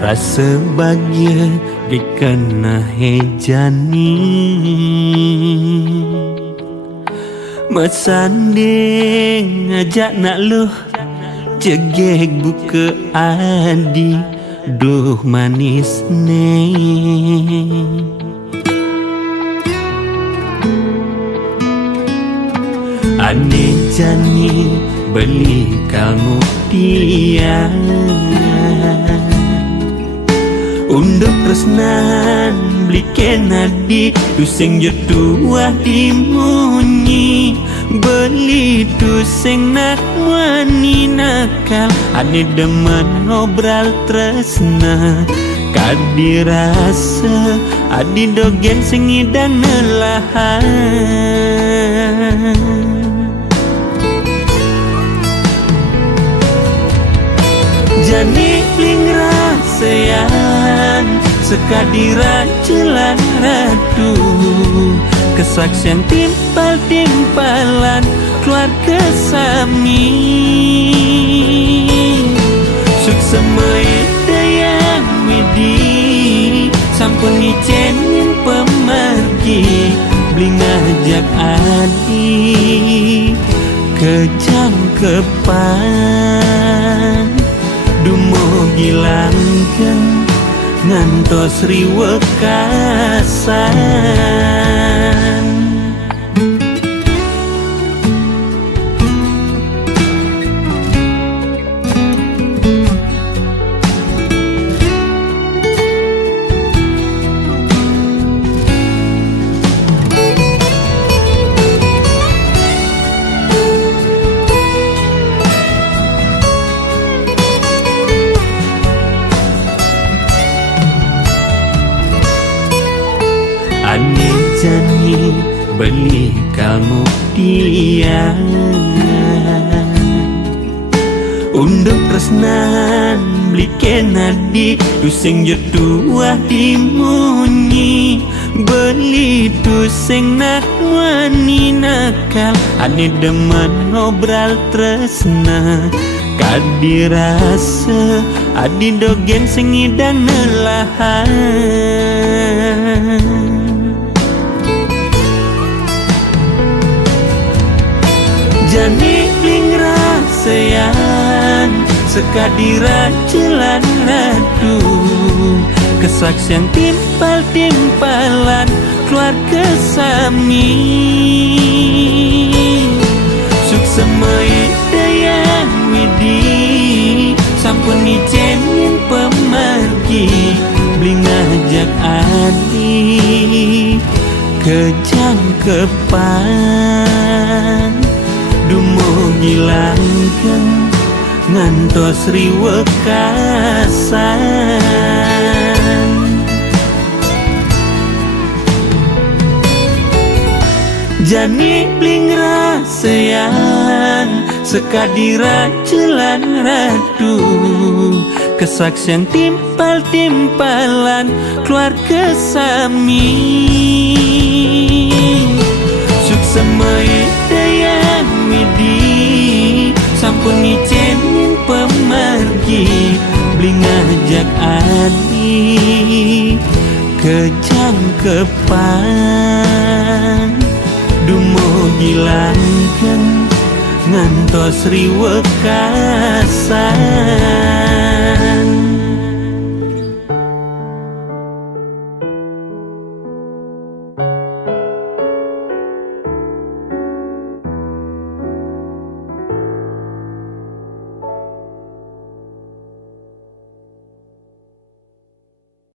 Rasa bahagia dikena hejani Mesanding ngajak nak luh Jegek buka adi Duh manis ne Ane jani beli kamu dia Unduk tresnan beli kenadi Tusing jodoh dimunyi Beli tusing nak wani nakal Ane demen ngobrol tresna Kadi rasa adi dogen singi dan nelahan Jani bling rasayan Sekadira celan ratu Kesaksian timpal-timpalan Keluarga sami Suksemai dayang midi Sampun ngicenin pemergi Bling ngajak adi Kejangkepan Dumo gilangkan ngantos riwekasan Ane jani beli kamu dia Unduk tresnan beli kenadi Tusing jodoh dimunyi Beli tusing nak wani nakal Ane demen ngobrol tresna Kadi rasa adi dogen singi dan nelahan Jani bling rasayan Sekadira celan ratu Kesaksian timpal-timpalan Keluarga sami Suksemai dayang midi Sampun ngicenin pemergi Bling ngajak adi Kejangkepan Dumo gilangkan ngantos riwekasan Jani bling rasayan Sekadira celan ratu Kesaksian timpal-timpalan Keluarga sami Suksemai dayang midi Sampun ngicenin pemergi Bling ngajak adi Kejangkepan Dumo gilangkan ngantos riwekasan